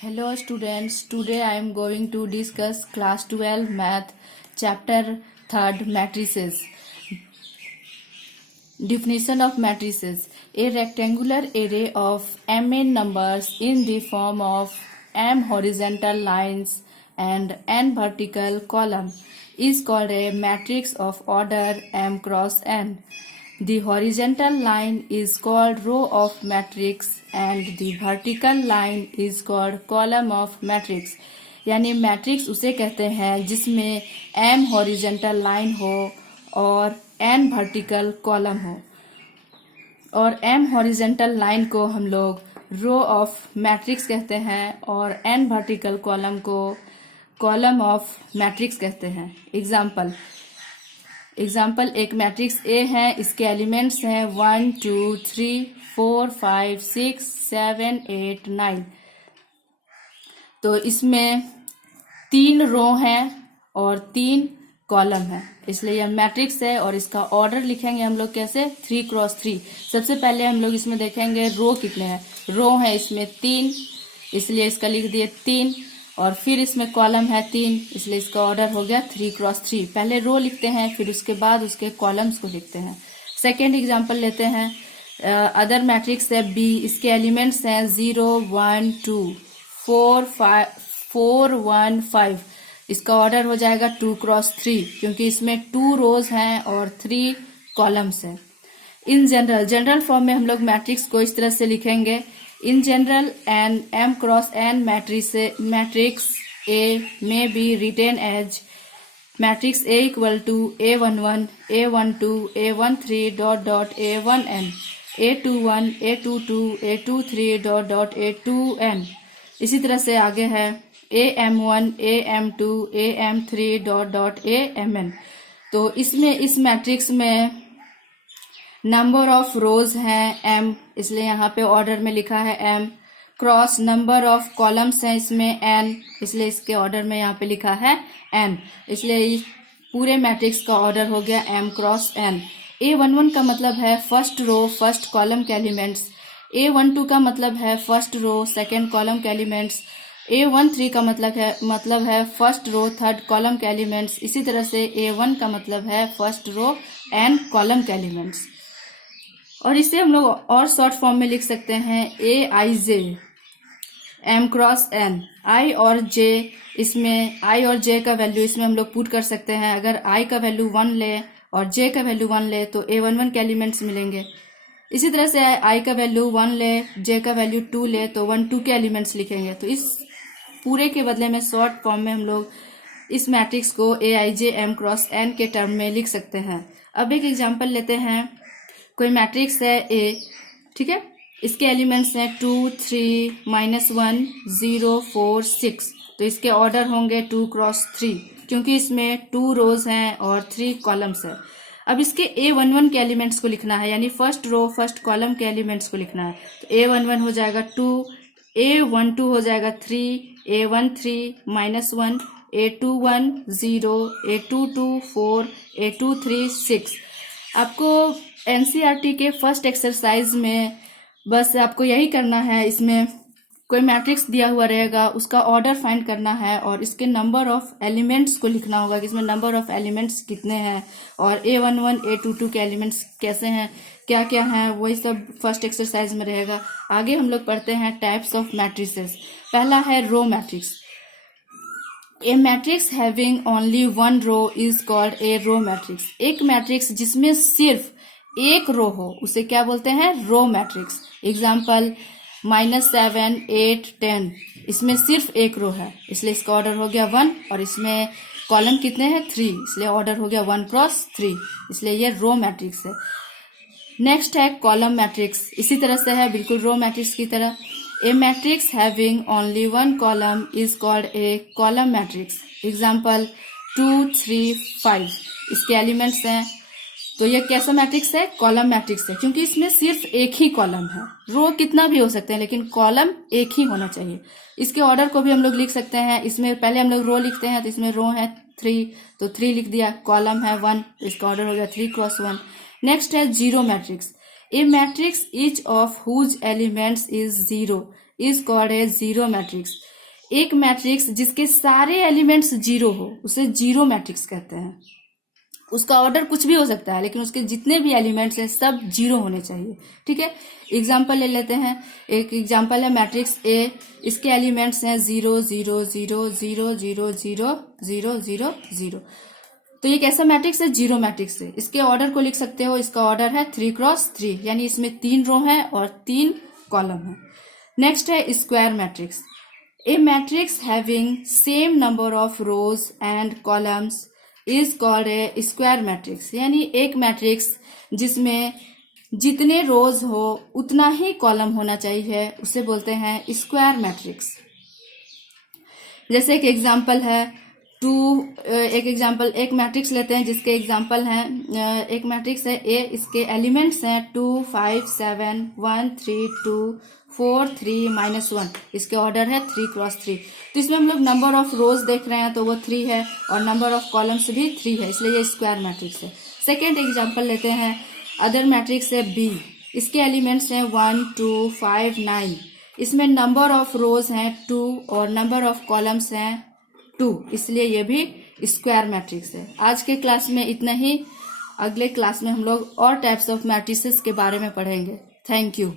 Hello students, today I am going to discuss class 12 math chapter 3 matrices. Definition of matrices: a rectangular array of mn numbers in the form of m horizontal lines and n vertical column is called a matrix of order m cross n. The horizontal line is called row of matrix and the vertical line is called column of matrix. यानी matrix उसे कहते हैं जिसमें m horizontal line हो और n vertical column हो, और m horizontal line को हम लोग रो ऑफ मैट्रिक्स कहते हैं और n वर्टिकल कॉलम को कॉलम ऑफ मैट्रिक्स कहते हैं. एग्जाम्पल एक मैट्रिक्स ए है, इसके एलिमेंट्स हैं 1 2 3 4 5 6 7 8 9. तो इसमें 3 रो हैं और 3 कॉलम है, इसलिए यह मैट्रिक्स है. और इसका ऑर्डर लिखेंगे हम लोग कैसे, 3x3. सबसे पहले हम लोग इसमें देखेंगे रो कितने हैं. रो है इसमें 3, इसलिए इसका लिख दिए 3. और फिर इसमें कॉलम है 3, इसलिए इसका ऑर्डर हो गया 3x3. पहले रो लिखते हैं, फिर उसके बाद उसके कॉलम्स को लिखते हैं. सेकेंड एग्जाम्पल लेते हैं. अदर मैट्रिक्स है बी, इसके एलिमेंट्स हैं 0 1 2 4 1 5. इसका ऑर्डर हो जाएगा 2x3 क्योंकि इसमें 2 रोज हैं और 3 कॉलम्स हैं. इन जनरल फॉर्म में हम लोग मैट्रिक्स को इस तरह से लिखेंगे. In general, an m cross n matrix A may be written as matrix A equal to A11, A12, A13 A1n, A21, A22, A23 A2n. इसी तरह से आगे है AM1, AM2, AM3 AMN. तो इसमें इस मैट्रिक्स में नंबर ऑफ रोज हैं m, इसलिए यहाँ पे ऑर्डर में लिखा है m. Cross number of columns हैं इसमें n, इसलिए इसके ऑर्डर में यहाँ पे लिखा है n. इसलिए पूरे मैट्रिक्स का ऑर्डर हो गया m क्रॉस n. A11 का मतलब है फर्स्ट रो फर्स्ट कॉलम के एलिमेंट्स. A12 का मतलब है फर्स्ट रो सेकेंड कॉलम के एलिमेंट्स. A13 का मतलब है फर्स्ट रो थर्ड कॉलम के एलिमेंट्स. इसी तरह से A1 का मतलब है फर्स्ट रो एंड कॉलम के एलिमेंट्स. और इसे हम लोग और शॉर्ट फॉर्म में लिख सकते हैं AIJ m cross n. I और j, इसमें I और j का वैल्यू इसमें हम लोग पुट कर सकते हैं. अगर I का वैल्यू 1 ले और j का वैल्यू 1 ले तो A11 के एलिमेंट्स मिलेंगे. इसी तरह से I का वैल्यू 1 ले, j का वैल्यू 2 ले तो 1 2 के एलिमेंट्स लिखेंगे. तो इस पूरे के बदले में शॉर्ट फॉर्म में हम लोग इस मैट्रिक्स को AIJ m क्रॉस n के टर्म में लिख सकते हैं. अब एक एग्जाम्पल लेते हैं. कोई मैट्रिक्स है A, ठीक है, इसके एलिमेंट्स हैं 2 3 -1 0 4 6. तो इसके ऑर्डर होंगे 2x3 क्योंकि इसमें 2 रोज हैं और 3 कॉलम्स है. अब इसके A11 के एलिमेंट्स को लिखना है, यानी फर्स्ट रो फर्स्ट कॉलम के एलिमेंट्स को लिखना है. तो A11 हो जाएगा 2, A12 हो जाएगा 3, A13 -1, A21 0, A22 4, A23 6. आपको एनसीईआरटी के फर्स्ट एक्सरसाइज में बस आपको यही करना है. इसमें कोई मैट्रिक्स दिया हुआ रहेगा, उसका ऑर्डर फाइंड करना है और इसके नंबर ऑफ एलिमेंट्स को लिखना होगा कि इसमें नंबर ऑफ एलिमेंट्स कितने हैं और A11 A22 के एलिमेंट्स कैसे हैं, क्या क्या हैं, वही सब फर्स्ट एक्सरसाइज में रहेगा. आगे हम लोग पढ़ते हैं टाइप्स ऑफ मैट्रिसेस. पहला है row matrix. A matrix having only 1 row is called a row matrix. एक मैट्रिक्स जिसमें सिर्फ एक रो हो उसे क्या बोलते हैं, रो मैट्रिक्स. एग्जाम्पल -7 8 10, इसमें सिर्फ एक रो है इसलिए इसका ऑर्डर हो गया 1. और इसमें कॉलम कितने हैं 3, इसलिए ऑर्डर हो गया 1x3, इसलिए ये रो मैट्रिक्स है. नेक्स्ट है कॉलम मैट्रिक्स. इसी तरह से है बिल्कुल रो मैट्रिक्स की तरह. A matrix having only 1 column is called a column matrix. Example 2 3 5, इसके एलिमेंट्स हैं. तो ये कैसा मैट्रिक्स है, कॉलम मैट्रिक्स है क्योंकि इसमें सिर्फ एक ही कॉलम है. रो कितना भी हो सकते हैं लेकिन कॉलम एक ही होना चाहिए. इसके ऑर्डर को भी हम लोग लिख सकते हैं. इसमें पहले हम लोग रो लिखते हैं, तो इसमें रो है 3 तो 3 लिख दिया. कॉलम है 1 तो इसका ऑर्डर हो गया 3x1. नेक्स्ट है zero matrix. A matrix each of whose elements is 0. Is called a zero matrix. एक मैट्रिक्स जिसके सारे एलिमेंट्स जीरो हो उसे जीरो मैट्रिक्स कहते हैं। उसका ऑर्डर कुछ भी हो सकता है लेकिन उसके जितने भी एलिमेंट्स हैं सब जीरो होने चाहिए। ठीक है, एग्जाम्पल ले लेते हैं। एक एग्जाम्पल है मैट्रिक्स ए, इसके एलिमेंट्स हैं 0 0 0 0 0 0 0 0 0। तो ये कैसा मैट्रिक्स है? जीरो मैट्रिक्स है। इसके ऑर्डर को लिख सकते हो, इसका ऑर्डर है 3x3, यानी इसमें 3 रो हैं और 3 कॉलम है। नेक्स्ट है square matrix. A matrix having same number of rose and columns is called A square matrix, यानी एक मैट्रिक्स जिसमें जितने रोज हो उतना ही कॉलम होना चाहिए उसे बोलते हैं स्क्वायर मैट्रिक्स। जैसे एक एग्जांपल है एक मैट्रिक्स लेते हैं जिसके एग्जांपल हैं, एक मैट्रिक्स है ए, इसके एलिमेंट्स हैं 2 5 7 1 3 2 4 3 -1। इसके ऑर्डर है 3x3। तो इसमें हम लोग नंबर ऑफ रोज देख रहे हैं तो वो 3 है और नंबर ऑफ कॉलम्स भी 3 है, इसलिए ये स्क्वायर मैट्रिक्स है। सेकेंड एग्जाम्पल लेते हैं, अदर मैट्रिक्स है बी, इसके एलिमेंट्स हैं 1 2 5 9। इसमें नंबर ऑफ रोज हैं 2 और नंबर ऑफ कॉलम्स हैं 2, इसलिए ये भी स्क्वायर मैट्रिक्स है। आज के क्लास में इतना ही। अगले क्लास में हम लोग और टाइप्स ऑफ मैट्रिसेस के बारे में पढ़ेंगे। Thank you.